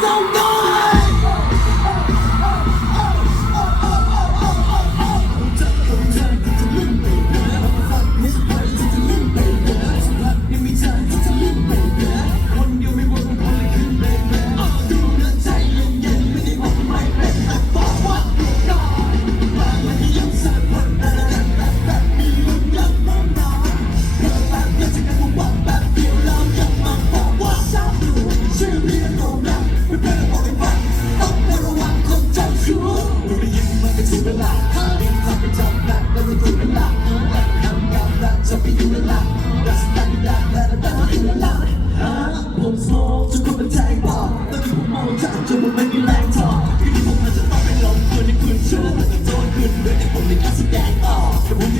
don't Oh.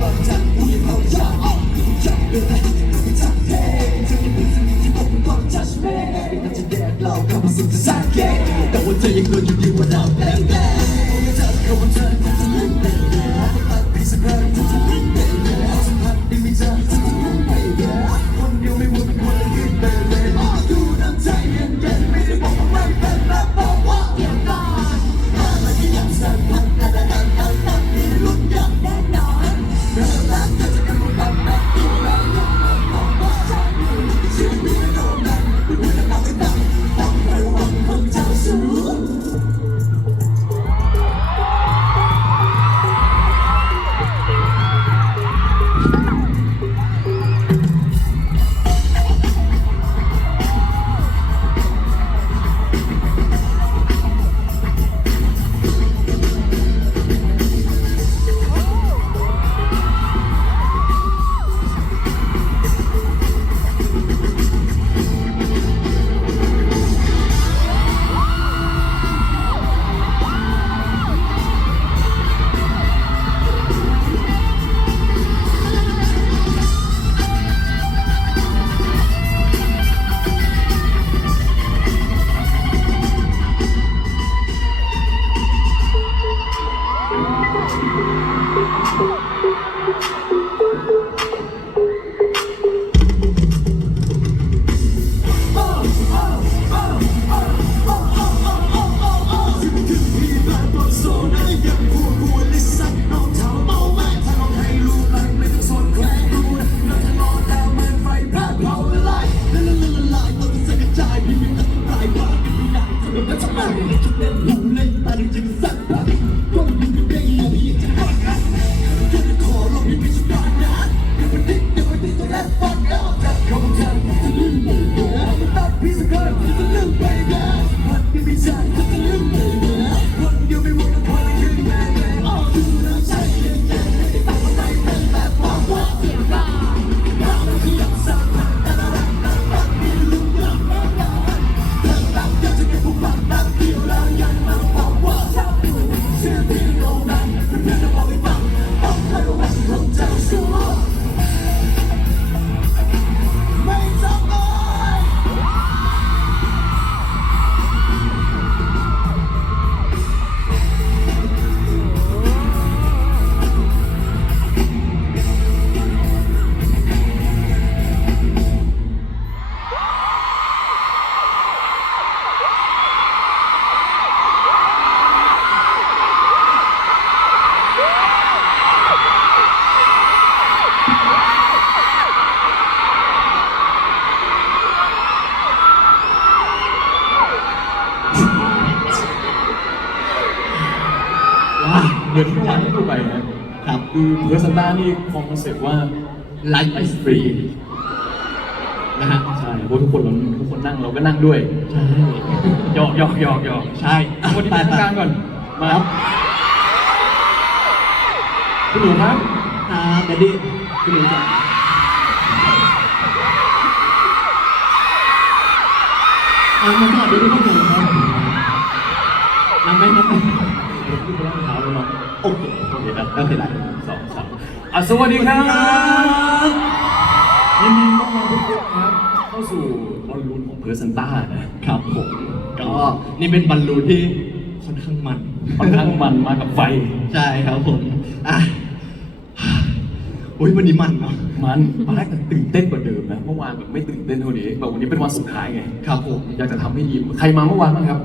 ธอเป็นเพื่อนความจันผู้ยิ่งเขาจะอ้อมจับเดินจับเท่เธอยังเป็นสิ่ง เหมือนที่เมื่อวานที่พูดไปนะครับคือเพอร์ซันต้านี่คองคอนเซ็ปต์ว่า Life is free นะฮะใช่เพราะทุกคนเราทุกคนนั่งเราก็นั่งด้วย ใช่หยอกหยอกหยอกหยอกใช่วันนี้ไปเป็นไปทางการก่อนมาครับคุณหนูครับอ่าเดดดี้คุณหนูจ๋าเอามาสวัสดีทุกคนครับนำไหมครับ โอเคโอเคนะโอเคได้สองสามอะสวัสดีครับ ยินดีต้อนรับทุกคนครับ เข้าสู่บอลลูนของเพอร์ซันต้านะครับผมก็นี่เป็นบอลลูนที่ค่อนข้างมันค่อนข้างมันมากับไฟ ใช่ครับผมอะอุ้ยวันนี้มันเนาะมันตอนแรกตื่นเต้นกว่าเดิมนะเมื่อวานแบบไม่ตื่นเต้นเท่านี้แบบวันนี้เป็นวันสุดท้ายไงครับผมอยากจะทำให้ดีใครมาเมื่อวานบ้างครับ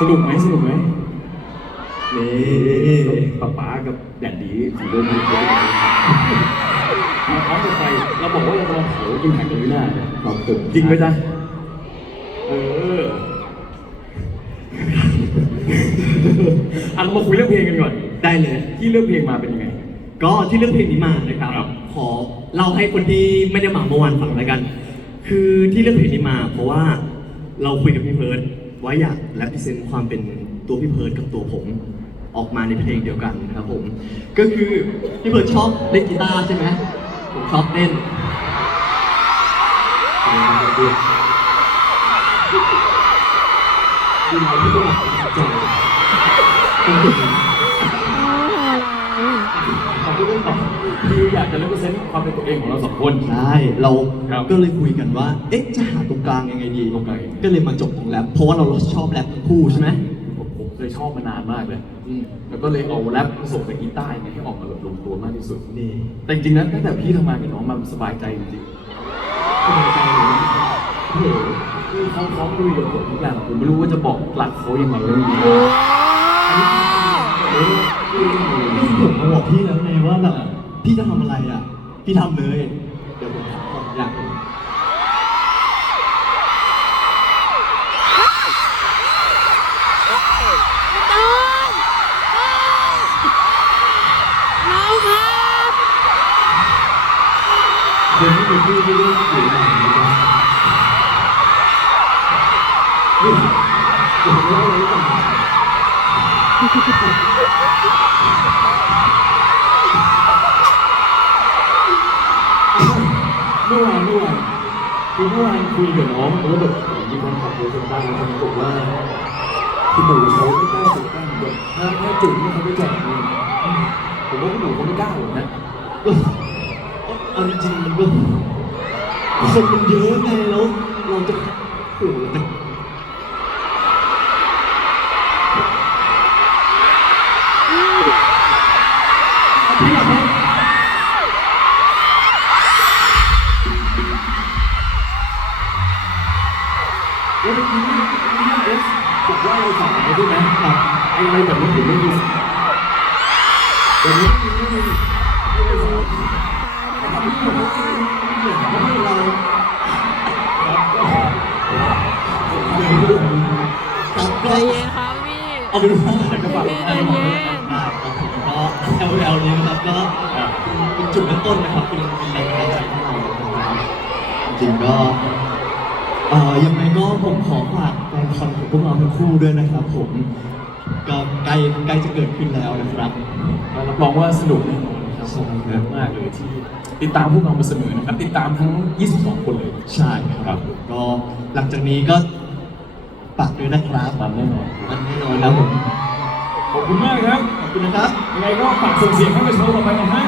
สนุกไหมสนุกไหม นี่ป๊าป๊ากับแดดดีของโดมมาพร้อมกับไฟเราบอกว่าเราจะมาเผาอิมแพคกันไม่ได้ครับผมจริงไหมจ๊ะเอออันเรามาคุยเรื่องเพลงกันก่อน ได้เลย ที่เลือกเพลงมาเป็นยังไง ก็ที่เลือกเพลงนี้มานะครับครับ ขอเล่าให้คนที่ไม่ได้มาเมื่อวานฟังแล้วกัน คือที่เลือกเพลงนี้มา เพราะว่าเราคุยกับพี่เพิร์ดว่าอยากแรปเซนความเป็นตัวพี่เพิร์ดกับตัวผม ออกมาในเพลงเดียวกันนะครับผม ก็คือพี่เพิร์ดชอบเล่นกีตาร์ใช่ไหมผมชอบเล่นดูเราที่ตัวจงขอบคุณเรื่องต่อคืออยากจะเลเวอร์เซนต์ความเป็นตัวเองของเราสองคน ใช่ เราครับก็เลยคุยกันว่า เอ๊ะ จะหาตรงกลางยังไงดี ตรงกลางก็เลยมาจบตรงแรปเพราะว่าเราชอบแรปทั้งคู่ใช่ไหม เคยชอบมานานมากเลยแล้วก็เลยเอาแรปผสมกับกีตาร์เนี่ยให้ออกมาแบบลงตัวมากที่สุด นี่ แต่จริงๆนะตั้งแต่พี่ทำงานกับน้องมาสบายใจจริงๆสบายใจเลยโอ้โหคือเขาเขาคุยกับผมทุกอย่างผมไม่รู้ว่าจะบอกหลักเขายังไงเลยจริงๆอันนี้เออคือนี่ผมมาบอกพี่แล้วไงว่าแบบพี่จะทำอะไรอะ พี่ทำเลย ดี๋ยวนี้มีพี่ที่เรื่องอยู่ไหนนะครับนี่เดี๋ยวผมเล่าอะไรให้ฟังเมื่อวานเมื่อวานคือเมื่อวานคุยกับน้องแล้วแบบมีคนขับรถชนบ้านแล้วเขาบอกว่าคุณหนูเขาไม่กล้าจุดบ้าแบบถ้าถ้าจุดเนี่ยเขาไม่แจกเงินผมว่าคุณหนูเขาไม่กล้าหรอกนะ เอาจริงๆ คนมันเยอะไงแล้วเราจะโอ้โหแต่พี่อยากให้แล้วเมื่อกี้พี่เอสบอกว่าเราสายใช่ไหมครับไอ้อะไรแบบนี้ผมไม่มีแบบนี้ไม่มีไม่มีสายแต่ทำให้เราไม่เหมือนกับให้เราครับก็ครับก็ใจเย็นครับพี่เอาเป็นว่าแต่ก็ฝากใจเย็นได้ครับผมก็ LL นี้นะครับก็เป็นจุดเริ่มต้นนะครับเป็นเป็นแรงบันดาลใจให้เรานะครับจริงๆก็เอ่อยังไงก็ผมขอฝากแฟนคอนของพวกเราทั้งคู่ด้วยนะครับ ผมก็ใกล้ใกล้จะเกิดขึ้นแล้วนะครับรับรองว่าสนุกแน่นอนนะครับผมเยอะมากเลยที่ ติดตามพวกเรามาเสมอนะครับ ติดตามทั้ง 22 คนเลย ใช่ครับ ก็หลังจากนี้ก็ฝากด้วยนะครับตามแน่นอนมันแน่นอนแล้วผม ขอบคุณมากครับ ขอบคุณนะครับ ยังไงก็ฝากส่งเสียงให้กับโชว์ต่อไปนะฮะ